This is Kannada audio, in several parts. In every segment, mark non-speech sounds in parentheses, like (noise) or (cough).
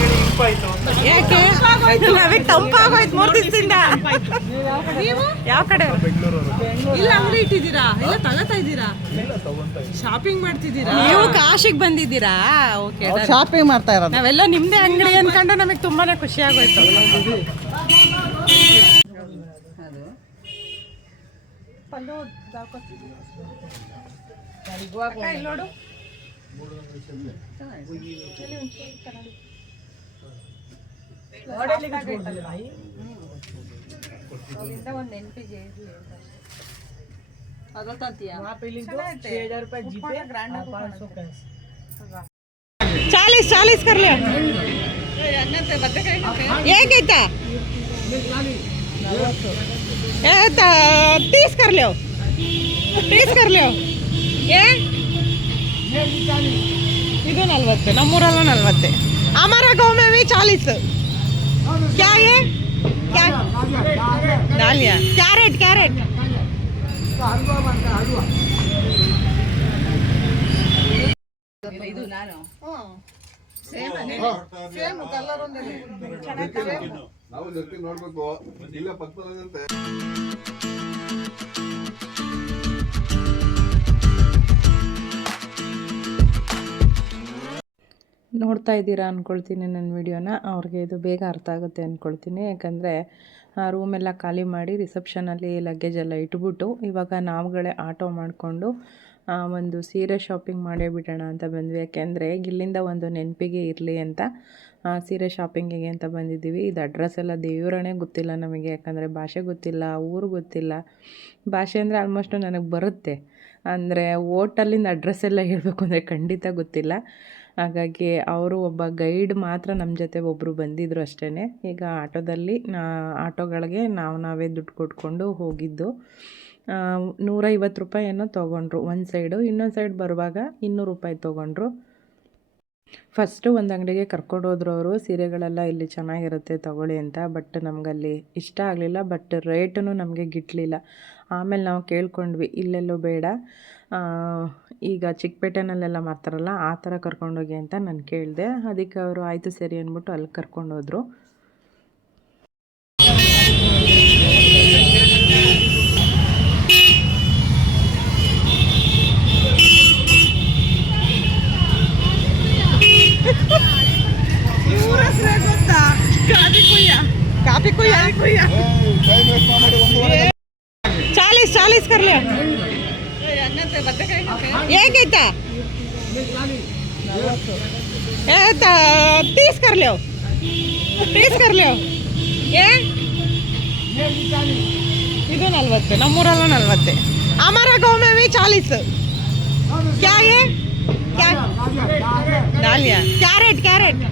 ಕೇಳಿ ಇಂಪಾಯ್ತು ಯಾಕೆ? ನಮಗೆ ತಂಪಾಗೋಯ್ತು ಮೂರು ದಿವಸದಿಂದ. ನೀವು? ಯಾವ ಕಡೆ? ಇಲ್ಲ ಅಂಗಡಿ ಇಟ್ಟಿದ್ದೀರಾ? ಇಲ್ಲ ತಗೋತಾ ಇದ್ದೀರಾ? ಶಾಪಿಂಗ್ ಮಾಡ್ತಿದ್ದೀರಾ? ನೀವು ಕಾಶಿಗೆ ಬಂದಿದ್ದೀರಾ? ಓಕೆ ಶಾಪಿಂಗ್ ಮಾಡ್ತಾ ಇರೋದು. ನಾವೆಲ್ಲ ನಿಮ್ಮದೇ ಅಂಗಡಿ ಅನ್ಕೊಂಡು ನಮಗೆ ತುಂಬಾನೇ ಖುಷಿ ಆಗೋಯ್ತು. ನೋಡು चालीस चालीस कर ले एक ऐता तीस कर लो तीस कर लो ಏ ಇದು ನಲ್ವತ್ತು ನಮ್ಮೂರಲ್ಲ ನಲ್ವತ್ತೆ ಅಮರ ये ಚಾಲೀಸ್ ನಾನು. ಯೇ ಸೇಮ್ ಡಾಲಿಯಾ ಕ್ಯಾರೆಟ್ ಕ್ಯಾರೆಟ್ ನಾವು ಜೊತೆ ನೋಡ್ಬೇಕು. ಇಲ್ಲ ಪಕ್ಕದಲ್ಲಂತೆ ನೋಡ್ತಾ ಇದ್ದೀರಾ ಅಂದ್ಕೊಳ್ತೀನಿ ನನ್ನ ವಿಡಿಯೋನ. ಅವ್ರಿಗೆ ಇದು ಬೇಗ ಅರ್ಥ ಆಗುತ್ತೆ ಅಂದ್ಕೊಳ್ತೀನಿ ಯಾಕಂದರೆ ರೂಮೆಲ್ಲ ಖಾಲಿ ಮಾಡಿ ರಿಸೆಪ್ಷನಲ್ಲಿ ಲಗೇಜ್ ಎಲ್ಲ ಇಟ್ಬಿಟ್ಟು ಇವಾಗ ನಾವುಗಳೇ ಆಟೋ ಮಾಡಿಕೊಂಡು ಒಂದು ಸೀರೆ ಶಾಪಿಂಗ್ ಮಾಡೇ ಬಿಡೋಣ ಅಂತ ಬಂದ್ವಿ. ಯಾಕೆಂದರೆ, ಇಲ್ಲಿಂದ ಒಂದು ನೆನಪಿಗೆ ಇರಲಿ ಅಂತ ಸೀರೆ ಶಾಪಿಂಗಿಗೆ ಅಂತ ಬಂದಿದ್ದೀವಿ. ಇದು ಅಡ್ರೆಸ್ ಎಲ್ಲ ದೇವರಣೆ ಗೊತ್ತಿಲ್ಲ ನಮಗೆ. ಯಾಕಂದರೆ, ಭಾಷೆ ಗೊತ್ತಿಲ್ಲ, ಊರು ಗೊತ್ತಿಲ್ಲ. ಭಾಷೆ ಅಂದರೆ ಆಲ್ಮೋಸ್ಟು ನನಗೆ ಬರುತ್ತೆ. ಅಂದರೆ ಓಟಲ್ಲಿಂದ ಅಡ್ರೆಸ್ ಎಲ್ಲ ಹೇಳಬೇಕು ಅಂದರೆ ಖಂಡಿತ ಗೊತ್ತಿಲ್ಲ. ಹಾಗಾಗಿ ಅವರು ಒಬ್ಬ ಗೈಡ್ ಮಾತ್ರ ನಮ್ಮ ಜೊತೆ ಒಬ್ಬರು ಬಂದಿದ್ದರು ಅಷ್ಟೇ ಈಗ ಆಟೋದಲ್ಲಿ ನಾ, ಆಟೋಗಳಿಗೆ ನಾವು ನಾವೇ ದುಡ್ಡು ಕೊಟ್ಕೊಂಡು ಹೋಗಿದ್ದು. ನೂರೈವತ್ತು ರೂಪಾಯಿ ಏನೋ ತೊಗೊಂಡ್ರು ಒಂದು ಸೈಡು. ಇನ್ನೊಂದು ಸೈಡ್ ಬರುವಾಗ ಇನ್ನೂರು ರೂಪಾಯಿ ತೊಗೊಂಡ್ರು. ಫಸ್ಟು ಒಂದು ಅಂಗಡಿಗೆ ಕರ್ಕೊಂಡು ಹೋದ್ರು ಅವರು. ಸೀರೆಗಳೆಲ್ಲ ಇಲ್ಲಿ ಚೆನ್ನಾಗಿರುತ್ತೆ ತಗೊಳ್ಳಿ ಅಂತ. ಬಟ್ ನಮಗಲ್ಲಿ ಇಷ್ಟ ಆಗಲಿಲ್ಲ. ಬಟ್ ರೇಟೂ ನಮಗೆ ಗಿಟ್ಲಿಲ್ಲ. ಆಮೇಲೆ ನಾವು ಕೇಳ್ಕೊಂಡ್ವಿ, ಇಲ್ಲೆಲ್ಲೂ ಬೇಡ. ಈಗ ಚಿಕ್ಕಪೇಟೆನಲ್ಲೆಲ್ಲ ಮಾಡ್ತಾರಲ್ಲ ಆ ಥರ ಕರ್ಕೊಂಡೋಗಿ ಅಂತ ನಾನು ಕೇಳಿದೆ. ಅದಕ್ಕೆ ಅವರು ಆಯಿತು ಸರಿ ಅಂದ್ಬಿಟ್ಟು ಅಲ್ಲಿ ಕರ್ಕೊಂಡೋದ್ರು. ಚಾಲೀಸ್ ಚಾಲೀಸ್ ಕಾಫಿ ಕುಯ್ಯ चालीस चालीस कर ले एक ऐता ऐता तीस कर लो तीस कर लो ಏ ಇದು ನಲ್ವತ್ತು ನಮ್ಮೂರಲ್ಲ ನಲ್ವತ್ತೆ ಅಮರ ಗೌಮಿ ಚಾಲೀಸ್ ಕ್ಯಾ ಯೇ ಕ್ಯಾ ಡಾಲಿಯಾ ಕ್ಯಾರೆಟ್ ಕ್ಯಾರೆಟ್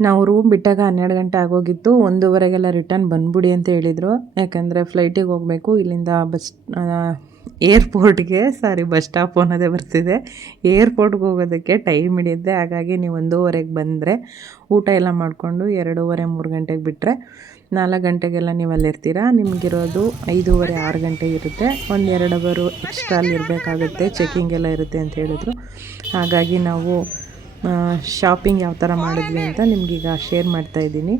ನಾವು ರೂಮ್ ಬಿಟ್ಟಾಗ ಹನ್ನೆರಡು ಗಂಟೆ ಆಗೋಗಿತ್ತು. ಒಂದೂವರೆಗೆಲ್ಲ ರಿಟರ್ನ್ ಬಂದ್ಬಿಡಿ ಅಂತ ಹೇಳಿದರು. ಯಾಕಂದರೆ ಫ್ಲೈಟಿಗೆ ಹೋಗಬೇಕು. ಇಲ್ಲಿಂದ ಬಸ್ ಏರ್ಪೋರ್ಟ್ಗೆ ಸಾರಿ ಬಸ್ ಸ್ಟಾಪ್ ಅನ್ನೋದೇ ಬರ್ತಿದೆ. ಏರ್ಪೋರ್ಟ್ಗೆ ಹೋಗೋದಕ್ಕೆ ಟೈಮ್ ಹಿಡಿಯುತ್ತೆ. ಹಾಗಾಗಿ ನೀವು ಒಂದೂವರೆಗೆ ಬಂದರೆ ಊಟ ಎಲ್ಲ ಮಾಡಿಕೊಂಡು ಎರಡೂವರೆ, ಮೂರು ಗಂಟೆಗೆ ಬಿಟ್ಟರೆ ನಾಲ್ಕು ಗಂಟೆಗೆಲ್ಲ ನೀವು ಅಲ್ಲಿರ್ತೀರ. ನಿಮಗಿರೋದು ಐದೂವರೆ, ಆರು ಗಂಟೆಗೆ ಇರುತ್ತೆ. ಒಂದು ಎರಡು ಅವರು ಎಕ್ಸ್ಟ್ರಾ ಅಲ್ಲಿ ಇರಬೇಕಾಗುತ್ತೆ. ಚೆಕಿಂಗ್ ಎಲ್ಲ ಇರುತ್ತೆ ಅಂತ ಹೇಳಿದ್ರು. ಹಾಗಾಗಿ ನಾವು ಶಾಪಿಂಗ್ ಯಾವ ಥರ ಮಾಡಿದ್ವಿ ಅಂತ ನಿಮಗೀಗ ಶೇರ್ ಮಾಡ್ತಾ ಇದ್ದೀನಿ.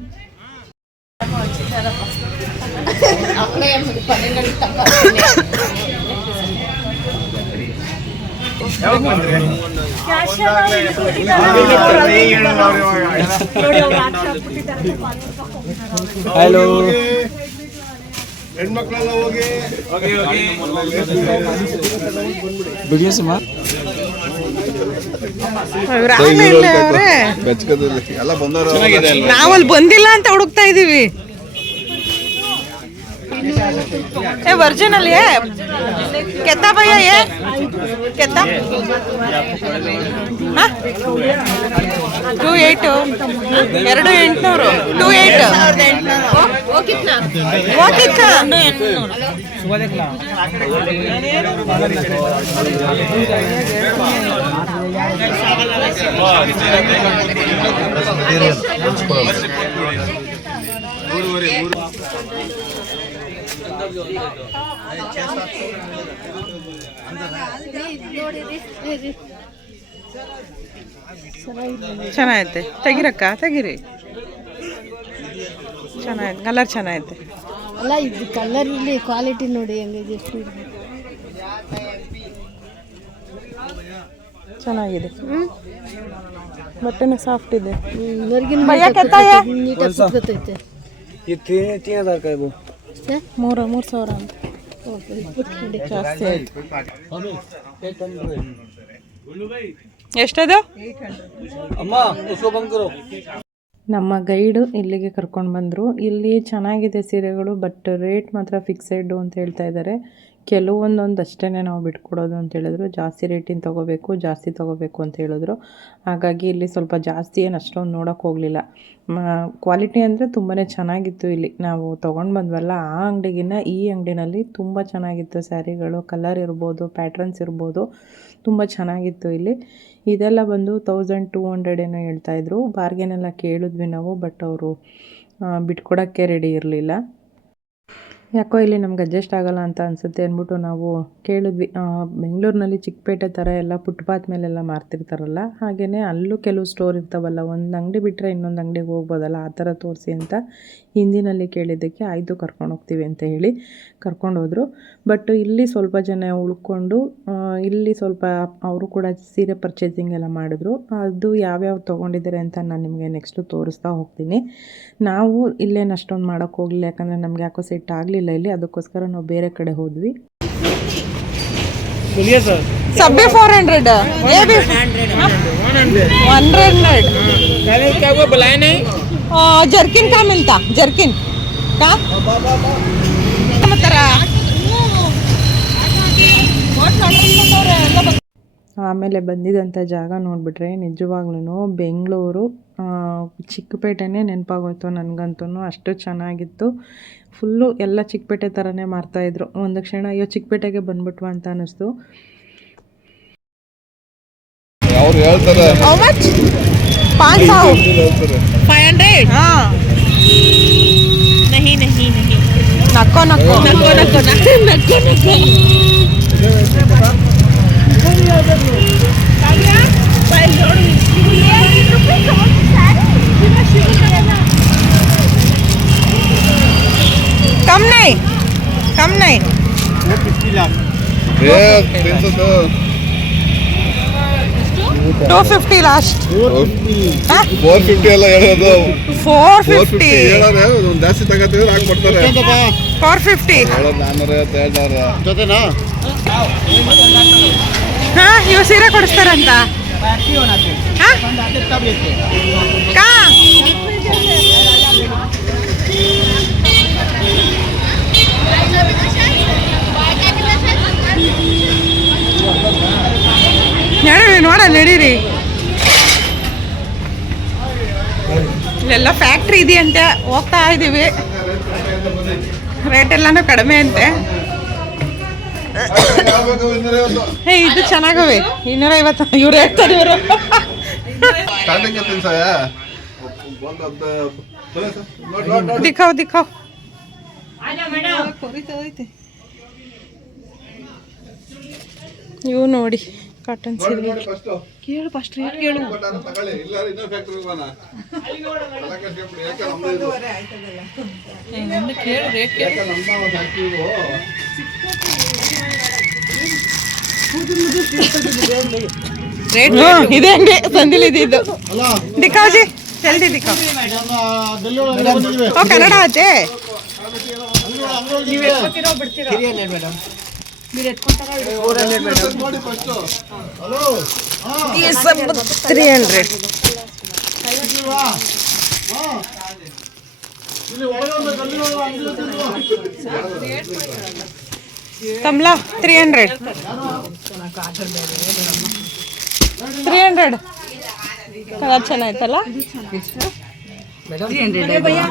ಹಲೋ ಹೆಣ್ಮಕ್ಳೆಲ್ಲ ಹೋಗಿ. ಇವ್ರಾಗ್ಲೇ ಸಿಂಹ ನಾವಲ್ಲಿ ಬಂದಿಲ್ಲ ಅಂತ ಹುಡುಕ್ತಾ ಇದೀವಿ. ಏ ವರ್ಜಿನಲ್ ಏ? कितना ಭಯ್ಯ ಏ? ಕೆತ್ತ? Two eight. ಎರಡು ಎಂಟುನೂರು. Two eight. ಓಕಿತ್ತ ಚೆನ್ನಾಗೈತೆ. ತೆಗಿರಕ್ಕ? ತೆಗಿರಿ. ಚೆನ್ನಾಗೈತೆ. ಕಲರ್ ಚೆನ್ನಾಗೈತೆ. ಅಲ್ಲ ಇದು ಕಲರ್ ಇಲ್ಲಿ ಕ್ವಾಲಿಟಿ ನೋಡಿ ಹೆಂಗಿದೆ ಎಷ್ಟು ಚೆನ್ನಾಗಿದೆ. ಹ್ಞೂ ಬಟ್ಟೆನೂ ಸಾಫ್ಟ್ ಇದೆ. ಹೊರ್ಗಿನ ಭಯ್ಯ ಇದು ಕೆತ್ತಾಯ? ನೀಟಾಗಿ ಮೂರ ಮೂರು ಸಾವಿರ ಅಂತ. ಜಾಸ್ತಿ ಆಯಿತು. ಎಷ್ಟದು? ನಮ್ಮ ಗೈಡು ಇಲ್ಲಿಗೆ ಕರ್ಕೊಂಡು ಬಂದರು. ಇಲ್ಲಿ ಚೆನ್ನಾಗಿದೆ ಸೀರೆಗಳು ಬಟ್ ರೇಟ್ ಮಾತ್ರ ಫಿಕ್ಸೆಡ್ ಅಂತ ಹೇಳ್ತಾ ಇದ್ದಾರೆ. ಕೆಲವೊಂದೊಂದು ಅಷ್ಟೇ ನಾವು ಬಿಟ್ಕೊಡೋದು ಅಂತ ಹೇಳಿದ್ರು. ಜಾಸ್ತಿ ರೇಟಿನ ತೊಗೋಬೇಕು, ಜಾಸ್ತಿ ತೊಗೋಬೇಕು ಅಂತ ಹೇಳಿದ್ರು. ಹಾಗಾಗಿ ಇಲ್ಲಿ ಸ್ವಲ್ಪ ಜಾಸ್ತಿ ಏನು ಅಷ್ಟೊಂದು ನೋಡೋಕೆ ಹೋಗಲಿಲ್ಲ. ಕ್ವಾಲಿಟಿ ಅಂದರೆ ತುಂಬಾ ಚೆನ್ನಾಗಿತ್ತು ಇಲ್ಲಿ. ನಾವು ತೊಗೊಂಡು ಬಂದ್ವಲ್ಲ, ಆ ಅಂಗಡಿಗಿನ್ನ ಈ ಅಂಗಡಿನಲ್ಲಿ ತುಂಬ ಚೆನ್ನಾಗಿತ್ತು. ಸ್ಯಾರಿಗಳು ಕಲರ್ ಇರ್ಬೋದು ಪ್ಯಾಟ್ರನ್ಸ್ ಇರ್ಬೋದು, ತುಂಬ ಚೆನ್ನಾಗಿತ್ತು ಇಲ್ಲಿ. ಇದೆಲ್ಲ ಬಂದು ತೌಸಂಡ್ ಟೂ ಹಂಡ್ರೆಡ್ ಏನೋ ಹೇಳ್ತಾಯಿದ್ರು ಬಾರ್ಗೇನೆಲ್ಲ ಕೇಳಿದ್ವಿ ನಾವು ಬಟ್ ಅವರು ಬಿಟ್ಕೊಡೋಕ್ಕೆ ರೆಡಿ ಇರಲಿಲ್ಲ. ಯಾಕೋ ಇಲ್ಲಿ ನಮ್ಗೆ ಅಡ್ಜಸ್ಟ್ ಆಗಲ್ಲ ಅಂತ ಅನಿಸುತ್ತೆ ಅಂದ್ಬಿಟ್ಟು ನಾವು ಕೇಳಿದ್ವಿ. ಬೆಂಗಳೂರಿನಲ್ಲಿ ಚಿಕ್ಕಪೇಟೆ ಥರ ಎಲ್ಲ ಫುಟ್ಪಾತ್ ಮೇಲೆಲ್ಲ ಮಾರ್ತಿರ್ತಾರಲ್ಲ ಹಾಗೆಯೇ ಅಲ್ಲೂ ಕೆಲವು ಸ್ಟೋರ್ ಇರ್ತಾವಲ್ಲ, ಒಂದು ಅಂಗಡಿ ಬಿಟ್ಟರೆ ಇನ್ನೊಂದು ಅಂಗಡಿಗೆ ಹೋಗ್ಬೋದಲ್ಲ, ಆ ಥರ ತೋರಿಸಿ ಅಂತ ಹಿಂದಿನಲ್ಲಿ ಕೇಳಿದ್ದಕ್ಕೆ ಆಯಿತು ಕರ್ಕೊಂಡು ಹೋಗ್ತೀವಿ ಅಂತ ಹೇಳಿ ಕರ್ಕೊಂಡೋದ್ರು ಬಟ್ ಇಲ್ಲಿ ಸ್ವಲ್ಪ ಜನ ಉಳ್ಕೊಂಡು ಇಲ್ಲಿ ಸ್ವಲ್ಪ ಅವರು ಕೂಡ ಸೀರೆ ಪರ್ಚೇಸಿಂಗ್ ಎಲ್ಲ ಮಾಡಿದ್ರು. ಅದು ಯಾವ್ಯಾವ ತೊಗೊಂಡಿದ್ದಾರೆ ಅಂತ ನಾನು ನಿಮಗೆ ನೆಕ್ಸ್ಟು ತೋರಿಸ್ತಾ ಹೋಗ್ತೀನಿ. ನಾವು ಇಲ್ಲೇನು ಅಷ್ಟೊಂದು ಮಾಡೋಕ್ಕೆ ಹೋಗಲಿಲ್ಲ ಯಾಕಂದರೆ ನಮಗೆ ಯಾಕೋ ಸೆಟ್ ಆಗಲಿಲ್ಲ ಇಲ್ಲಿ. ಅದಕ್ಕೋಸ್ಕರ ನಾವು ಬೇರೆ ಕಡೆ ಹೋದ್ವಿ. ಸಬ್ಬೆ ಫೋರ್ ಹಂಡ್ರೆಡ್ ಹಂಡ್ರೆಡ್ हंड्रेड क्या हुआ बुलाए नहीं जर्किन का मिलता जर्किन का ಮತ್ತರ ಆಮೇಲೆ ಬಂದಿದ್ದಂಥ ಜಾಗ ನೋಡಿಬಿಟ್ರೆ ನಿಜವಾಗ್ಲೂ ಬೆಂಗಳೂರು ಆ, ಚಿಕ್ಕಪೇಟೆನೇ ನೆನಪಾಗೋಯ್ತು ನನಗಂತೂ ಅಷ್ಟು ಚೆನ್ನಾಗಿತ್ತು ಫುಲ್ಲು ಎಲ್ಲ ಚಿಕ್ಕಪೇಟೆ ಥರನೇ ಮಾರ್ತಾಯಿದ್ರು ಒಂದು ಕ್ಷಣ ಅಯ್ಯೋ ಚಿಕ್ಕಪೇಟೆಗೆ ಬಂದ್ಬಿಟ್ವಾ ಅಂತ ಅನ್ನಿಸ್ತು पाँच सौ। फाइव हंड्रेड हाँ। नहीं नहीं नहीं। नको नको नको नको नको नको कम नहीं कम नहीं। ये तीन सौ दो। Two fifty last four fifty ಎಲ್ಲ ಹೇಳೋದು ಫೋರ್ ಫಿಫ್ಟಿ ಹೇಳೋದು ಒಂದು ಜಾಸ್ತಿ ಕೊಡ್ತಾರೆ. 450 ಫೋರ್ ಫಿಫ್ಟಿ ಹೇಳೋದು ಜೊತೆನಾ? ಹಾಂ ಇವು ಸೀರೆ ಕೊಡಿಸ್ತಾರಂತ. ನಡೀರಿ ನೋಡ ನಡೀರಿ. ಇಲ್ಲೆಲ್ಲ ಫ್ಯಾಕ್ಟ್ರಿ ಇದೆಯಂತೆ ಹೋಗ್ತಾ ಇದ್ದೀವಿ ರೇಟ್ ಎಲ್ಲಾನು ಕಡಿಮೆ ಅಂತೆ. ಹೇ ಇದು ಚೆನ್ನಾಗವೆ. ಇನ್ನೂರ ಐವತ್ತು ಇವ್ರು ಹೇಳ್ತಾರೆ ಇವರು. ದಿಖಾವ್ ದಿಖಾವ್ ಇವು ನೋಡಿ. ಕಾಟನ್ ಸೀರೆ ಫಸ್ಟ್ ಕೇಳು ಫಸ್ಟ್ ರೇಟ್ ಕೇಳು. ಕೇಳು ಫ್ಯಾಕ್ಟ್ರಿ ಇದು? ರೇಟ್ ಇದೆ ಹಂಗೆ. ಸಂದಿಲ್ ಇದ್ದಿದ್ದು ದಿಖಾವ್ ಜಿ ಜಲ್ದಿ ಓ ಕನ್ನಡ ಆಚೆ. Three hundred Kamala three hundred three hundred colour ಚೆನ್ನಾಯ್ತಲ್ಲ? Madam भैया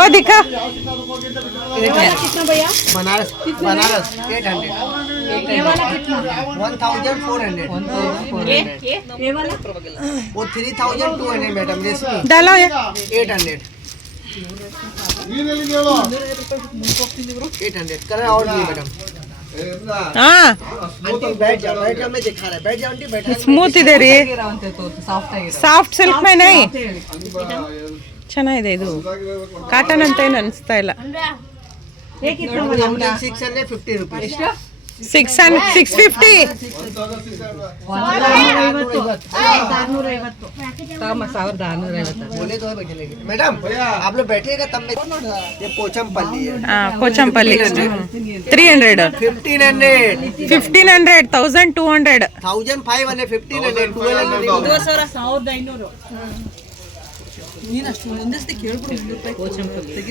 और दिखा। कितना भैया? बनारस बनारस एट हंड्रेड ये वाला कितना? One thousand four hundred one thousand four hundred ये वाला? वो three thousand two hundred madam recipe डालो ये। Eight hundred eight hundred colour और मैडम ಸ್ಮೂತ್ ಇದೆ ರೀ. ಸಾಫ್ಟ್ ಸಿಲ್ಕ್ ಮೇಲೆ. ಚೆನ್ನಾಗಿದೆ ಇದು. ಕಾಟನ್ ಅಂತ ಏನು ಅನಿಸ್ತಾ ಇಲ್ಲ. ಸಿಕ್ಸ್ ಹಂಡ್ ಸಿಕ್ಸ್ ಫಿಫ್ಟಿ ಸಾವಿರದ Pochampally three hundred fifteen hundred fifteen hundred thousand two hundred thousand five hundred fifteen hundred ಸಾವಿರದ ಐನೂರು ನೀನು ಅಷ್ಟು ಒಂದಷ್ಟೇ ಕೇಳ್ಬಿಡು ಕೋಚಂಪಲ್ಲಿ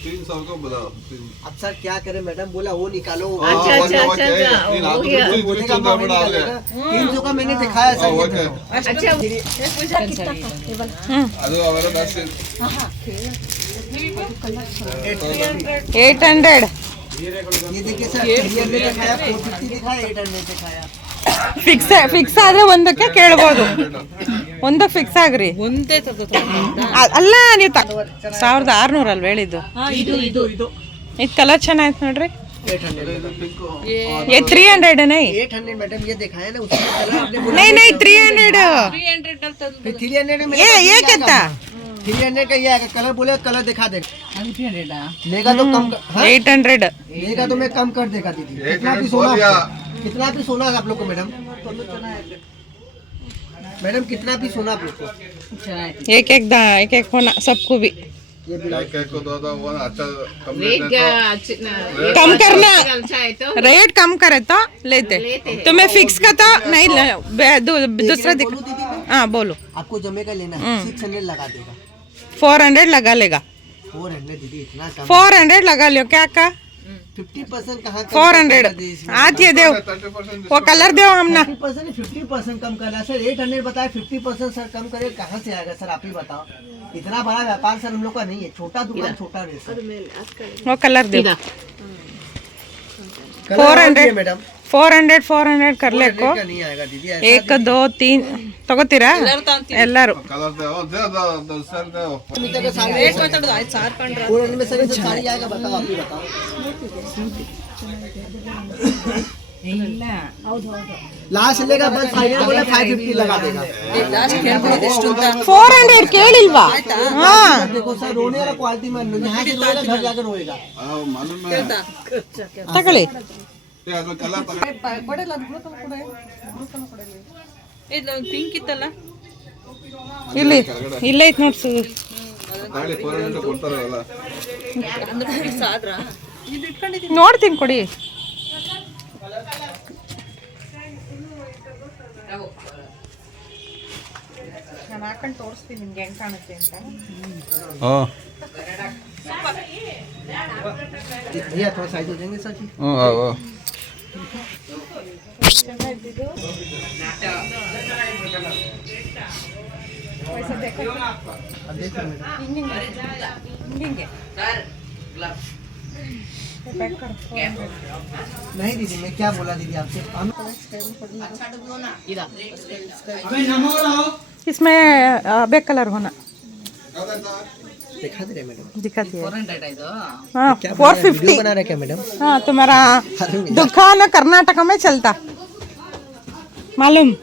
तीन सौ को बताओ तीन अब सर क्या करें मैडम बोला वो निकालो हाँ, अच्छा, ओके, अच्छा, ओके, अच्छा, तीन हो हाथों गया। में तीन बोलेगा तीन मैं रुपए डाल निकालेगा दिया। तीन सौ का मैंने दिखाया हाँ, सर ओके ಅದು ಅವೆಲ್ಲ ಜಾಸ್ತಿ ಏಟ್ ಹಂಡ್ರೆಡ್ ये देखिए सर थ्री हंड्रेड दिखाया फोर फिफ्टी दिखाया एट हंड्रेड दिखाया ಫಿಕ್ಸ್ ಫಿಕ್ಸ್ ಆದ್ರೆ ಒಂದಕ್ಕೆ ಕೇಳ್ಬೋದು ಒಂದಕ್ಕೆ ಫಿಕ್ಸ್ ಆಗ್ರಿ ಒಂದೇ ತಗೋತ ಅ- ಅಲ್ಲ ನೀವು ತ ಸಾವಿರದ ಆರ್ನೂರು ಅಲ್ವ ಹೇಳಿದ್ದು ಇದು ಇದು ಇದು ಇದು ಕಲರ್ ಚೆನ್ನಾಯ್ತು ನೋಡ್ರಿ एट हंड्रेड ये थ्री हंड्रेड है (laughs) नहीं एट हंड्रेड मैडम ये दिखाया ना उसका कलर आपने बोला नहीं नहीं थ्री हंड्रेड फिर थ्री हंड्रेड में ये ये कितना थ्री हंड्रेड का ये आएगा कलर बोले कलर दिखा दे लेगा तो कम कर- हाँ? एट हंड्रेड लेगा तो मैं कम कर देगा दीदी एक कितना भी मिनट सोना बोल दिया। आपको? कितना भी सोना है आप लोग को मैडम मैडम कितना भी सोना आप एक एक दा एक एक होना सबको भी। को अच्छा कम रेट कम करना। रेट कम करे तो लेते। तुम्हें फिक्स का तो नहीं दू- दूसरा दिख हाँ बोलो। आपको जमेगा लेना है। सिक्स हंड्रेड लगा देगा। फोर हंड्रेड लगा लेगा। फोर हंड्रेड दीदी इतना फोर हंड्रेड लगा लियो क्या का फिफ्टी परसेंट कहाँ फोर हंड्रेड। आती देव वो कलर देव हमने फिफ्टी परसेंट फिफ्टी परसेंट कम करना सर एट हंड्रेड बताया फिफ्टी परसेंट सर कम करे कहाँ से आएगा सर? आप ही बताओ। इतना बड़ा व्यापार सर हम लोग का नहीं है छोटा दुकान छोटा रेट वो कलर देव। Four hundred madam four hundred four hundred कर ले को एक दो तीन तकतीरा एलू फोर हंड्रेड क्वालिटी ಪಿಂಕ್ ಇತ್ತಲ್ಲ? ಇಲ್ಲಿ ಇಲ್ಲ ಐತ್ ನೋಡ್ ಸು ನೋಡ್ತೀನಿ ಕೊಡಿ. ನಾನು ಹಾಕೊಂಡು ತೋರಿಸ್ತೀನಿ ನಿಮ್ಗೆ ಹೆಂಗೆ ಕಾಣುತ್ತೆ ಅಂತ. ಹ್ಞೂ नहीं दीदी मैं क्या बोला दीदी आपसे? इसमें बे कलर होना। दिखा दे रहे मैडम। है हाँ क्या फोर बना फिफ्टी बना रहे क्या मैडम? हाँ तुम्हारा दुकान कर्नाटक में चलता। ಮಾಲೂಮ್.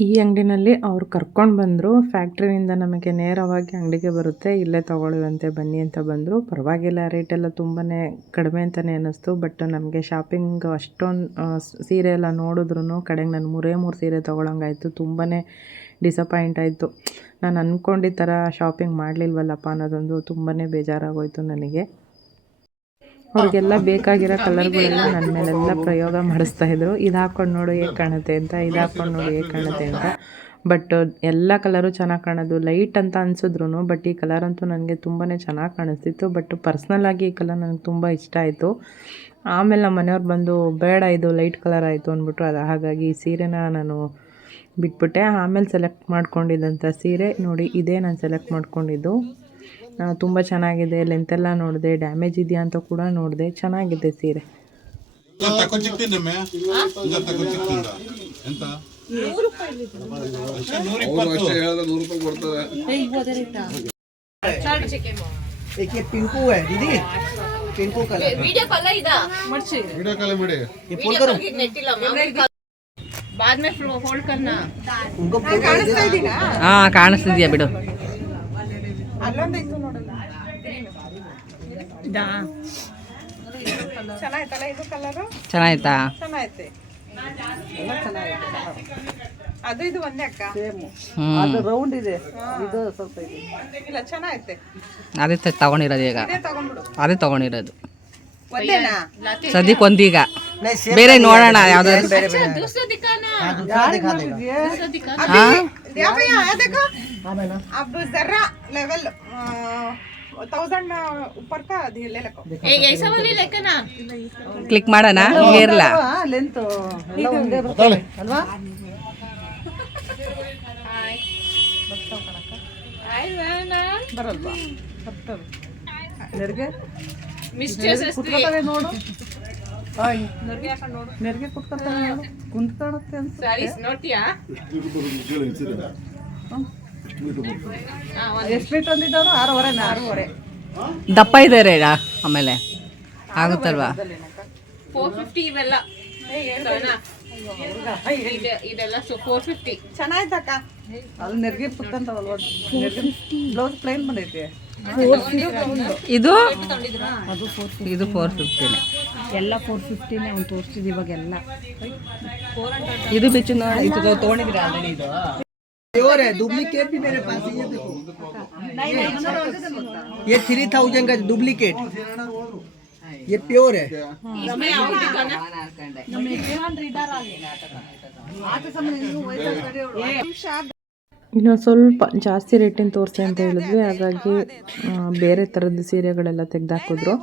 ಈ ಅಂಗಡಿನಲ್ಲಿ ಅವ್ರು ಕರ್ಕೊಂಡು ಬಂದರು. ಫ್ಯಾಕ್ಟ್ರಿಯಿಂದ ನಮಗೆ ನೇರವಾಗಿ ಅಂಗಡಿಗೆ ಬರುತ್ತೆ. ಇಲ್ಲೇ ತೊಗೊಳ್ಳುವಂತೆ ಬನ್ನಿ ಅಂತ ಬಂದರು. ಪರವಾಗಿಲ್ಲ, ರೇಟ್ ರೇಟೆಲ್ಲ ತುಂಬಾ ಕಡಿಮೆ ಅಂತಲೇ ಅನ್ನಿಸ್ತು. ಬಟ್ ನಮಗೆ ಶಾಪಿಂಗ್ ಅಷ್ಟೊಂದು ಸೀರೆ ಎಲ್ಲ ನೋಡಿದ್ರೂ ಕಡೆಗೆ ನಾನು ಮೂರೇ ಮೂರು ಸೀರೆ ತೊಗೊಳಂಗಾಯಿತು. ತುಂಬಾ ಡಿಸಪಾಯಿಂಟ್ ಆಯಿತು. ನಾನು ಅಂದ್ಕೊಂಡಿದ್ದ ಥರ ಶಾಪಿಂಗ್ ಮಾಡಲಿಲ್ವಲ್ಲಪ್ಪ ಅನ್ನೋದೊಂದು ತುಂಬಾ ಬೇಜಾರಾಗೋಯಿತು ನನಗೆ. ಅವ್ರಿಗೆಲ್ಲ ಬೇಕಾಗಿರೋ ಕಲರ್ಗಳೆಲ್ಲ ನನ್ನ ಮೇಲೆಲ್ಲ ಪ್ರಯೋಗ ಮಾಡಿಸ್ತಾ ಇದ್ರು. ಇದು ಹಾಕ್ಕೊಂಡು ನೋಡು ಹೇಗೆ ಕಾಣುತ್ತೆ ಅಂತ, ಇದು ಹಾಕ್ಕೊಂಡು ನೋಡು ಹೇಗೆ ಕಾಣುತ್ತೆ ಅಂತ. ಬಟ್ ಎಲ್ಲ ಕಲರು ಚೆನ್ನಾಗಿ ಕಾಣೋದು. ಲೈಟ್ ಅಂತ ಅನ್ಸಿದ್ರು ಬಟ್ ಈ ಕಲರ್ ಅಂತೂ ನನಗೆ ತುಂಬಾ ಚೆನ್ನಾಗಿ ಕಾಣಿಸ್ತಿತ್ತು. ಬಟ್ ಪರ್ಸ್ನಲಾಗಿ ಈ ಕಲರ್ ನನಗೆ ತುಂಬ ಇಷ್ಟ ಆಯಿತು. ಆಮೇಲೆ ನಮ್ಮ ಮನೆಯವ್ರು ಬಂದು, ಬೇಡ ಇದು ಲೈಟ್ ಕಲರ್ ಆಯಿತು ಅಂದ್ಬಿಟ್ರು. ಅದು ಹಾಗಾಗಿ ಈ ಸೀರೆನ ನಾನು ಬಿಟ್ಬಿಟ್ಟೆ ಆಮೇಲೆ ಸೆಲೆಕ್ಟ್ ಮಾಡ್ಕೊಂಡಿದ್ದಂಥ ಸೀರೆ ನೋಡಿ ಇದೇ ನಾನು ಸೆಲೆಕ್ಟ್ ಮಾಡ್ಕೊಂಡಿದ್ದು ತುಂಬ ಚೆನ್ನಾಗಿದೆ ಲೆಂತೆಲ್ಲ ನೋಡಿದೆ ಡ್ಯಾಮೇಜ್ ಇದೆಯಾ ಅಂತ ಕೂಡ ನೋಡಿದೆ ಚೆನ್ನಾಗಿದೆ ಸೀರೆ ತಕೋ ಚಿಕ್ತಿದ್ದಮ್ಮೆ ತಕೋ ಚಿಕ್ತಿಂದ ಎಂತ ಅವರು ಅಷ್ಟೇ ಹೇಳಿದ್ರೆ ನೂರು ರೂಪಾಯಿ ಕೊಡ್ತಾರೆ एक ये पिंकू है दीदी पिंकू कलर ವಿಡಿಯೋ ಕಾಲ್ ಮಾಡಿ ये फोन करो बाद में फोल्ड करना उनको फोन कर दीजिए। ಹಾ ಕಾಣಿಸ್ತಿದ್ಯಾ ಬಿಡು. ಚೆನ್ನಾಯ್ತಾ? ಅದು ಇದು ಒಂದೇ ಅಕ್ಕ? ಅದು ರೌಂಡ್ ಇದೆ. ಇದು ಸ್ವಲ್ಪ ಇದೆ. ಇಲ್ಲ ಅದೇ ತಗೊಂಡಿರೋದು ಈಗ. ಅದೇ ತಗೊಂಡಿರೋದು. ಸದ್ಯಕ್ಕೆ ಒಂದೀಗ. ಬೇರೆ ನೋಡೋಣ ಯಾವ್ದಾದ್ರು ಕ್ಲಿಕ್ ಮಾಡೋಣ ಇರಲ್ಲ. ಬರಲ್ವಾ? ನೋಡು. ನೆರಿಗೆ ಕುತ್ಕೊತಾನೆ ಗುಂಡ್ ಕಾಣುತ್ತೆ ಅಂತ. ಸ್ಯಾರೀಸ್ ಎಷ್ಟು ಫೀಟ್ ಅಂದಿದ್ದವರು ಆರೂವರೆ ಆರೂವರೆ. ದಪ್ಪ ಇದ್ದಾರೆ ಆಮೇಲೆ. ಆಗುತ್ತಲ್ವಾ? ಫೋರ್ ಫಿಫ್ಟಿ ಇವೆಲ್ಲ. ಇದೆಲ್ಲ ಫೋರ್ ಫಿಫ್ಟಿ ಚೆನ್ನಾಯ್ತಕ್ಕ. ಅಲ್ಲಿ ನೆರಿಗೆ ಪುತ್ತಂತವಲ್ವ ಬ್ಲೌಸ್ ಪ್ಲೇನ್ ಬಂದೈತಿ. ಇದು ಇದು ಫೋರ್ ಫಿಫ್ಟಿನೇ ಎಲ್ಲ ಫೋರ್ ಫಿಫ್ಟಿನೇ ಅವ್ನು ತೋರಿಸ್ತಿದ್ದು ಇವಾಗೆಲ್ಲ ಇದು ಬಿಚ್ಚು ನೋಡಿ ಇದು ತೊಗೊಂಡಿದ್ರೆ ಆಲ್ರೆಡಿ ಇದು प्योर है डुप्लीकेट भी मेरे पास है ये देखो ये थ्री थाउजेंड का डुप्लीकेट ये प्योर है ಇನ್ನು ಸ್ವಲ್ಪ ಜಾಸ್ತಿ ರೇಟಿನ ತೋರಿಸಿ ಅಂತ ಹೇಳಿದ್ವಿ ಹಾಗಾಗಿ ಆ, ಬೇರೆ ಥರದ ಸೀರೆಗಳೆಲ್ಲ ತೆಗೆದಾಕಿದ್ರು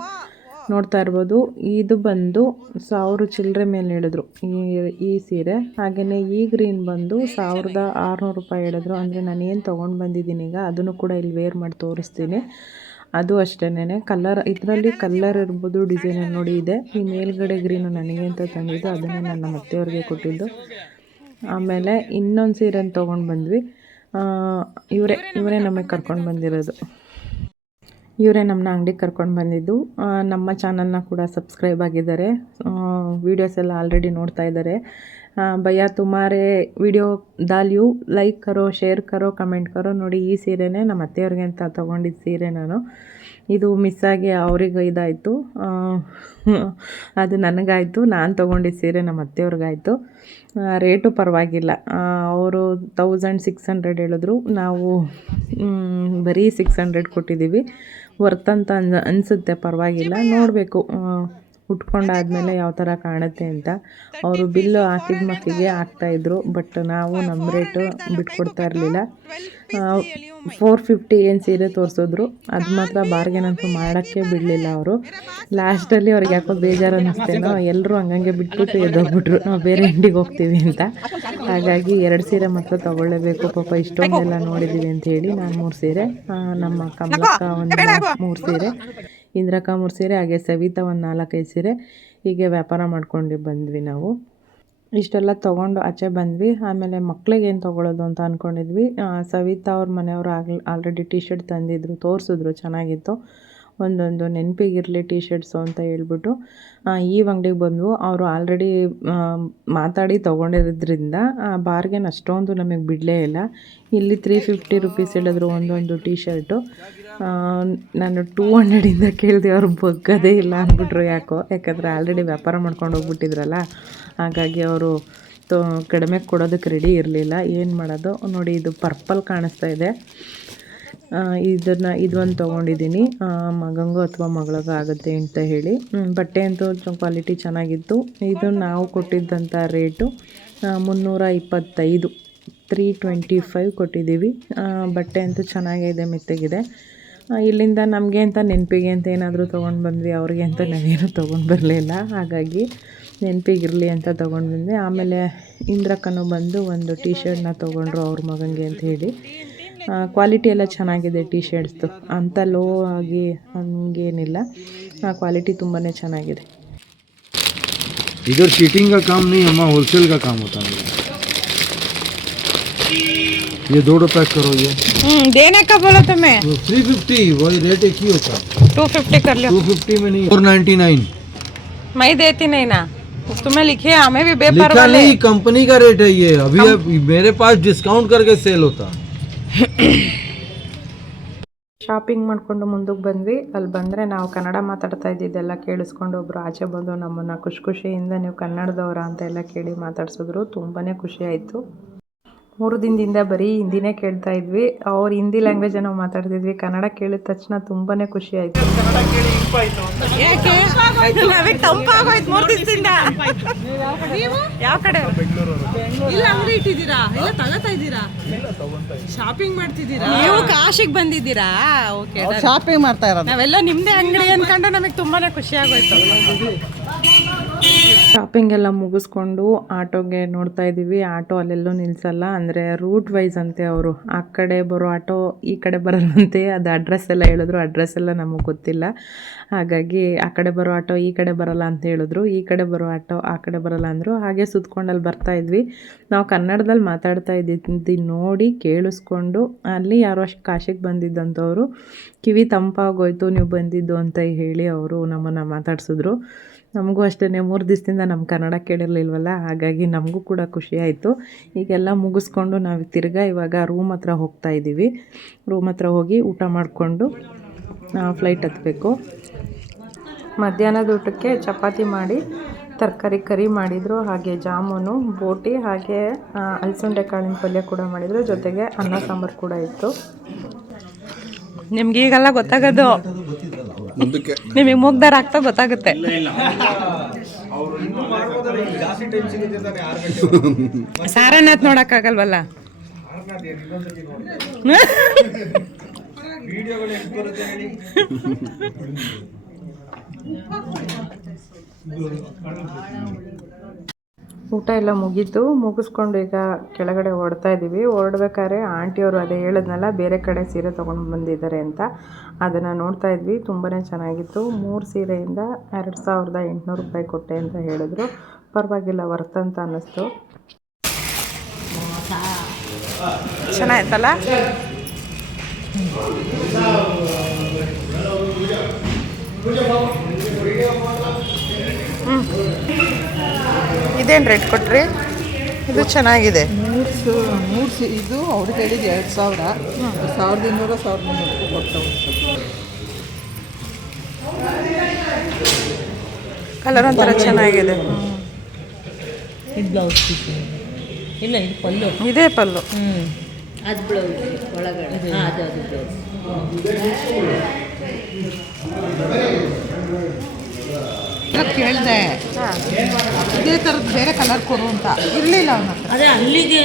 ನೋಡ್ತಾ ಇರ್ಬೋದು. ಇದು ಬಂದು ಸಾವಿರ ಚಿಲ್ಲರೆ ಮೇಲೆ ಹೇಳಿದ್ರು ಈ ಸೀರೆ. ಹಾಗೆಯೇ ಈ ಗ್ರೀನ್ ಬಂದು ಸಾವಿರದ ಆರುನೂರು ರೂಪಾಯಿ ಹೇಳಿದ್ರು ಅಂದರೆ ನಾನು ಏನು ತೊಗೊಂಡು ಬಂದಿದ್ದೀನಿ ಈಗ, ಅದನ್ನು ಕೂಡ ಇಲ್ಲಿ ವೇರ್ ಮಾಡಿ ತೋರಿಸ್ತೀನಿ. ಅದು ಅಷ್ಟೇನೆ ಕಲ್ಲರ್ ಇದರಲ್ಲಿ ಕಲ್ಲರ್ ಇರ್ಬೋದು ಡಿಸೈನ್ ನೋಡಿ ಇದೆ. ಈ ಮೇಲ್ಗಡೆ ಗ್ರೀನು ನನಗೆ ಅಂತ ತಂದಿದ್ದು, ಅದನ್ನು ನನ್ನ ಮತ್ತೆಯವ್ರಿಗೆ ಕೊಟ್ಟಿದ್ದು. ಆಮೇಲೆ ಇನ್ನೊಂದು ಸೀರೆನ ತೊಗೊಂಡು ಬಂದ್ವಿ. ಇವರೇ ಇವರೇ ನಮಗೆ ಕರ್ಕೊಂಡು ಬಂದಿರೋದು. ಇವರೇ ನಮ್ಮನ್ನ ಅಂಗಡಿಗೆ ಕರ್ಕೊಂಡು ಬಂದಿದ್ದು. ನಮ್ಮ ಚಾನಲ್ನ ಕೂಡ ಸಬ್ಸ್ಕ್ರೈಬ್ ಆಗಿದ್ದಾರೆ. ವೀಡಿಯೋಸ್ ಎಲ್ಲ ಆಲ್ರೆಡಿ ನೋಡ್ತಾ ಇದ್ದಾರೆ. ಭಯ ತುಮಾರೇ ವಿಡಿಯೋ ದಾಲ್ಯೂ ಲೈಕ್ ಕರೋ ಶೇರ್ ಕರೋ ಕಮೆಂಟ್ ಕರೋ, ನೋಡಿ ಈ ಸೀರೆನೇ ನಮ್ಮ ಅತ್ತೆಯವ್ರಿಗೆ ಅಂತ ತೊಗೊಂಡಿದ್ದ ಸೀರೆ ನಾನು. ಇದು ಮಿಸ್ ಆಗಿ ಅವ್ರಿಗೆ ಇದಾಯಿತು. ಅದು ನನಗಾಯಿತು. ನಾನು ತೊಗೊಂಡಿದ್ದ ಸೀರೆ ನಮ್ಮ ಅತ್ತೆಯವ್ರಿಗಾಯಿತು. ರೇಟು ಪರವಾಗಿಲ್ಲ. ಅವರು ತೌಸಂಡ್ ಸಿಕ್ಸ್ ಹಂಡ್ರೆಡ್ ಹೇಳಿದ್ರು. ನಾವು ಬರೀ ಸಿಕ್ಸ್ ಹಂಡ್ರೆಡ್ ಕೊಟ್ಟಿದ್ದೀವಿ. ವರ್ತ್ ಅಂತ ಅನ್ಸುತ್ತೆ ಅನಿಸುತ್ತೆ ಪರವಾಗಿಲ್ಲ ನೋಡಬೇಕು. ಉಟ್ಕೊಂಡಾದ್ಮೇಲೆ ಯಾವ ಥರ ಕಾಣುತ್ತೆ ಅಂತ ಅವರು ಬಿಲ್ಲು ಹಾಕಿದ ಮಕ್ಕಿಗೆ ಹಾಕ್ತಾಯಿದ್ರು ಬಟ್ ನಾವು ನಮ್ಮ ರೇಟು ಬಿಟ್ಕೊಡ್ತಾ ಇರಲಿಲ್ಲ. ಫೋರ್ ಫಿಫ್ಟಿ ಏನು ಸೀರೆ ತೋರಿಸಿದ್ರು. ಅದು ಮಾತ್ರ ಬಾರ್ಗೇನ್ ಅಂತೂ ಮಾಡೋಕ್ಕೆ ಬಿಡಲಿಲ್ಲ ಅವರು. ಲಾಸ್ಟಲ್ಲಿ ಅವ್ರಿಗೆ ಯಾಕೋ ಬೇಜಾರು ಅನ್ನಿಸ್ತೇನೋ ಎಲ್ಲರೂ ಹಂಗಂಗೆ ಬಿಟ್ಬಿಟ್ಟು ಎದ್ದೋಗ್ಬಿಟ್ರು. ನಾವು ಬೇರೆ ಅಂಗಡಿಗೆ ಹೋಗ್ತೀವಿ ಅಂತ. ಹಾಗಾಗಿ ಎರಡು ಸೀರೆ ಮಾತ್ರ ತಗೊಳ್ಳೇಬೇಕು. ಪಾಪ ಇಷ್ಟೊಂದೆಲ್ಲ ನೋಡಿದ್ದೀವಿ ಅಂತ ಹೇಳಿ ನಾನು ಮೂರು ಸೀರೆ ನಮ್ಮ ಕಮಲಕ್ಕ ಒಂದು ಮೂರು ಸೀರೆ. ಇಂದ್ರಕ್ಕ ಮೂರು ಸೀರೆ, ಹಾಗೆ ಸವಿತಾ ಒಂದು ನಾಲ್ಕೈದು ಸೀರೆ ಹೀಗೆ ವ್ಯಾಪಾರ ಮಾಡ್ಕೊಂಡು ಬಂದ್ವಿ ನಾವು. ಇಷ್ಟೆಲ್ಲ ತೊಗೊಂಡು ಆಚೆ ಬಂದ್ವಿ. ಆಮೇಲೆ ಮಕ್ಳಿಗೆ ಏನು ತೊಗೊಳೋದು ಅಂತ ಅಂದ್ಕೊಂಡಿದ್ವಿ ಸವಿತಾ ಅವ್ರ ಮನೆಯವರು ಆಗ್ಲಿ ಆಲ್ರೆಡಿ ಟಿ ಶರ್ಟ್ ತಂದಿದ್ರು, ತೋರಿಸಿದ್ರು, ಚೆನ್ನಾಗಿತ್ತು. ಒಂದೊಂದು ನೆನಪಿಗಿರಲಿ ಟಿ ಶರ್ಟ್ಸು ಅಂತ ಹೇಳ್ಬಿಟ್ಟು ಈ ಅಂಗಡಿಗೆ ಬಂದು ಅವರು ಆಲ್ರೆಡಿ ಮಾತಾಡಿ ತೊಗೊಂಡಿರೋದ್ರಿಂದ ಬಾರ್ಗೇನ್ ಅಷ್ಟೊಂದು ನಮಗೆ ಬಿಡಲೇ ಇಲ್ಲ. ಇಲ್ಲಿ ತ್ರೀ ಫಿಫ್ಟಿ ರುಪೀಸ್ ಹೇಳಿದ್ರು ಒಂದೊಂದು ಟಿ ಶರ್ಟು ನಾನು ಟೂ ಹಂಡ್ರೆಡಿಂದ ಕೇಳಿದೆ ಅವ್ರು ಬಗ್ಗದೇ ಇಲ್ಲ ಅಂದ್ಬಿಟ್ರು ಯಾಕೋ. ಯಾಕಂದರೆ ಆಲ್ರೆಡಿ ವ್ಯಾಪಾರ ಮಾಡ್ಕೊಂಡು ಹೋಗ್ಬಿಟ್ಟಿದ್ರಲ್ಲ, ಹಾಗಾಗಿ ಅವರು ಕಡಿಮೆ ಕೊಡೋದಕ್ಕೆ ರೆಡಿ ಇರಲಿಲ್ಲ. ಏನು ಮಾಡೋದು? ನೋಡಿ, ಇದು ಪರ್ಪಲ್ ಕಾಣಿಸ್ತಾ ಇದೆ. ಇದನ್ನು ಇದೊಂದು ತೊಗೊಂಡಿದ್ದೀನಿ ಮಗಂಗೂ ಅಥವಾ ಮಗಳಿಗೂ ಆಗುತ್ತೆ ಅಂತ ಹೇಳಿ. ಬಟ್ಟೆ ಅಂತೂ ಕ್ವಾಲಿಟಿ ಚೆನ್ನಾಗಿತ್ತು. ಇದು ನಾವು ಕೊಟ್ಟಿದ್ದಂಥ ರೇಟು ಮುನ್ನೂರ ಇಪ್ಪತ್ತೈದು. ತ್ರೀ ಟ್ವೆಂಟಿ ಫೈವ್ ಕೊಟ್ಟಿದ್ದೀವಿ ಬಟ್ಟೆ ಅಂತೂ ಚೆನ್ನಾಗಿದೆ, ಮೆತ್ತಗಿದೆ. ಇಲ್ಲಿಂದ ನಮಗೆ ಅಂತ ನೆನಪಿಗೆ ಅಂತ ಏನಾದರೂ ತೊಗೊಂಡು ಬಂದ್ವಿ, ಅವ್ರಿಗೆ ಅಂತ ನಾವೇನು ತೊಗೊಂಡು ಬರಲಿಲ್ಲ. ಹಾಗಾಗಿ ನೆನಪಿಗಿರಲಿ ಅಂತ ತೊಗೊಂಡು ಬಂದ್ವಿ. ಆಮೇಲೆ ಇಂದ್ರಕ್ಕನೂ ಬಂದು ಒಂದು ಟೀ ಶರ್ಟ್ನ ತೊಗೊಂಡ್ರು ಅವ್ರ ಮಗನಿಗೆ ಅಂತ ಹೇಳಿ. ಕ್ವಾಲಿಟಿ ಎಲ್ಲ ಚೆನ್ನಾಗಿದೆ ಟಿ ಶರ್ಟ್ಸ್ದು ಅಂಥ ಲೋ ಆಗಿ ಹಂಗೇನಿಲ್ಲ ಕ್ವಾಲಿಟಿ ತುಂಬಾ ಚೆನ್ನಾಗಿದೆ इधर चीटिंग का काम नहीं हमारा होलसेल का काम होता है ये दो पैक करो ये हम्म देने का बोला तुम्हें थ्री फिफ्टी वही रेट एक ही होता टू फिफ्टी कर लो टू फिफ्टी में नहीं फोर नाइन्टी नाइन मैं देती नहीं ना तुम्हें लिखे हमें भी बेपर लिखा वाले नहीं कंपनी का रेट है ये अभी अब मेरे पास डिस्काउंट करके सेल होता ಶಾಪಿಂಗ್ ಮಾಡಿಕೊಂಡು ಮುಂದಕ್ಕೆ ಬಂದ್ವಿ. ಅಲ್ಲಿ ಬಂದರೆ ನಾವು ಕನ್ನಡ ಮಾತಾಡ್ತಾ ಇದ್ದಿದ್ದೆಲ್ಲ ಕೇಳಿಸ್ಕೊಂಡು ಒಬ್ಬರು ಆಚೆ ಬಂದು ನಮ್ಮನ್ನು ಖುಷಿ ಖುಷಿಯಿಂದ ನೀವು ಕನ್ನಡದವರ ಅಂತ ಎಲ್ಲ ಕೇಳಿ ಮಾತಾಡ್ಸಿದ್ರು. ತುಂಬಾ ಖುಷಿ ಆಯಿತು. ಮೂರು ದಿನದಿಂದ ಬರೀ ಹಿಂದಿನೇ ಕೇಳ್ತಾ ಇದ್ವಿ. ಅವ್ರು ಹಿಂದಿ ಲ್ಯಾಂಗ್ವೇಜ್ ನಾವು ಮಾತಾಡ್ತಿದ್ವಿ. ಕನ್ನಡ ಕೇಳಿದ ತಕ್ಷಣ ತುಂಬಾನೇ ಖುಷಿ ಆಯ್ತು. ತಂಪಾಗೋಯ್ತು ಮೂರು ದಿವಸದಿಂದ. ಯಾವ ಕಡೆ? ಇಲ್ಲ ಅಂಗಡಿ ಇಟ್ಟಿದ್ದೀರಾ? ಇಲ್ಲ ತಗೋತಾ ಇದ್ದೀರಾ? ಶಾಪಿಂಗ್ ಮಾಡ್ತಿದ್ದೀರಾ? ನೀವು ಕಾಶಿಗೆ ಬಂದಿದ್ದೀರಾ? ಓಕೆ ಶಾಪಿಂಗ್ ಮಾಡ್ತಾ ಇರೋದು. ನಾವೆಲ್ಲ ನಿಮ್ದೇ ಅಂಗಡಿ ಅನ್ಕೊಂಡು ನಮಗೆ ತುಂಬಾನೇ ಖುಷಿ ಆಗೋಯ್ತು. ಶಾಪಿಂಗ್ ಎಲ್ಲ ಮುಗಿಸ್ಕೊಂಡು ಆಟೋಗೆ ನೋಡ್ತಾ ಇದ್ದೀವಿ. ಆಟೋ ಅಲ್ಲೆಲ್ಲೂ ನಿಲ್ಲಿಸಲ್ಲ ಅಂದರೆ ರೂಟ್ ವೈಸ್ ಅಂತೆ ಅವರು. ಆ ಕಡೆ ಬರೋ ಆಟೋ, ಈ ಕಡೆ ಬರಲ್ಲಂತೆ. ಅದು ಅಡ್ರೆಸ್ ಎಲ್ಲ ಹೇಳಿದ್ರು. ಅಡ್ರೆಸ್ ಎಲ್ಲ ನಮಗೆ ಗೊತ್ತಿಲ್ಲ. ಹಾಗಾಗಿ ಆ ಕಡೆ ಬರೋ ಆಟೋ, ಈ ಕಡೆ ಬರಲ್ಲ ಅಂತ ಹೇಳಿದ್ರು. ಈ ಕಡೆ ಬರೋ ಆಟೋ, ಆ ಕಡೆ ಬರಲ್ಲ ಅಂದರು. ಹಾಗೆ ಸುತ್ಕೊಂಡು ಅಲ್ಲಿ ಬರ್ತಾ ಇದ್ವಿ. ನಾವು ಕನ್ನಡದಲ್ಲಿ ಮಾತಾಡ್ತಾ ಇದ್ದಿದ್ದು ನೋಡಿ ಕೇಳಿಸ್ಕೊಂಡು ಅಲ್ಲಿ ಯಾರೋ ಅಷ್ಟು ಕಾಶಿಗೆ ಬಂದಿದ್ದಂಥವ್ರು, ಕಿವಿ ತಂಪಾಗೋಯ್ತು, ನೀವು ಬಂದಿದ್ದು ಅಂತ ಹೇಳಿ ಅವರು ನಮ್ಮನ್ನು ಮಾತಾಡ್ಸಿದ್ರು. ನಮಗೂ ಅಷ್ಟೇ ಮೂರು ದಿವಸದಿಂದ ನಮ್ಮ ಕನ್ನಡ ಕೇಳಿರಲಿಲ್ವಲ್ಲ, ಹಾಗಾಗಿ ನಮಗೂ ಕೂಡ ಖುಷಿ ಆಯಿತು. ಈಗೆಲ್ಲ ಮುಗಿಸ್ಕೊಂಡು ನಾವು ತಿರ್ಗಾ ಇವಾಗ ರೂಮ್ ಹತ್ರ ಹೋಗ್ತಾ ಇದ್ದೀವಿ ರೂಮ್ ಹತ್ರ ಹೋಗಿ ಊಟ ಮಾಡಿಕೊಂಡು ಫ್ಲೈಟ್ ಹತ್ತಬೇಕು ಮಧ್ಯಾಹ್ನದ ಊಟಕ್ಕೆ ಚಪಾತಿ ಮಾಡಿ, ತರಕಾರಿ ಕರಿ ಮಾಡಿದರು, ಹಾಗೆ ಜಾಮೂನು, ಬೋಟಿ, ಹಾಗೆ ಅಲಸಂಡೆ ಕಾಳಿನ ಪಲ್ಯ ಕೂಡ ಮಾಡಿದರು, ಜೊತೆಗೆ ಅನ್ನ ಸಾಂಬಾರು ಕೂಡ ಇತ್ತು. ನಿಮ್ಗೆ ಈಗೆಲ್ಲ ಗೊತ್ತಾಗೋದು? ನಿಮಗೆ ಮುಗ್ದಾರ ಆಗ್ತಾ ಗೊತ್ತಾಗುತ್ತೆ. (laughs) ಸಾರನಾಥ್ ನೋಡಕ್ಕಾಗಲ್ವಲ್ಲ (laughs) (laughs) ಊಟ ಎಲ್ಲ ಮುಗೀತು. ಮುಗಿಸ್ಕೊಂಡು ಈಗ ಕೆಳಗಡೆ ಹೊರಡ್ತಾ ಇದ್ದೀವಿ ಹೊರಡ್ಬೇಕಾದ್ರೆ ಆಂಟಿಯವರು ಅದೇ ಹೇಳಿದ್ನಲ್ಲ, ಬೇರೆ ಕಡೆ ಸೀರೆ ತೊಗೊಂಡು ಬಂದಿದ್ದಾರೆ ಅಂತ. ಅದನ್ನು ನೋಡ್ತಾ ಇದ್ವಿ. ತುಂಬಾ ಚೆನ್ನಾಗಿತ್ತು. ಮೂರು ಸೀರೆಯಿಂದ ಎರಡು ಸಾವಿರದ ಎಂಟುನೂರು ರೂಪಾಯಿ ಕೊಟ್ಟೆ ಅಂತ ಹೇಳಿದ್ರು. ಪರವಾಗಿಲ್ಲ, ವರ್ತ್ ಅಂತ ಅನ್ನಿಸ್ತು. ಚೆನ್ನಾಯ್ತಲ್ಲ? ಇದೇನು ರೇಟ್ ಕೊಟ್ರಿ? ಇದು ಚೆನ್ನಾಗಿದೆ. ಮೂರು ಮೂರು ಇದು ಅವ್ರಿಗೆ ಹೇಳಿದ್ದು ಎರಡು ಸಾವಿರ. ಸಾವಿರದ ಇನ್ನೂರ ಸಾವಿರದ ಮುನ್ನೂರು ಕೊಡ್ತಾವೆ ಕಲರ್ ಒಂಥರ ಚೆನ್ನಾಗಿದೆ. ಇದು ಬ್ಲೌಸ್ ಪೀಸ್ ಇಲ್ಲ ಇದು ಪಲ್ಲು. ಇದೇ ಪಲ್ಲು. ಅದು ಬ್ಲೌಸ್ ಒಳಗಡೆ. ಅದು ಅದು ಬ್ಲೌಸ್ ಕೇಳಿದೆ. ಇದೇ ಥರದ್ದು ಬೇರೆ ಕಲರ್ ಕೊಡು ಅಂತ. ಇರಲಿಲ್ಲ ಅವನ ಹತ್ರ. ಅದೇ ಅಲ್ಲಿಗೆ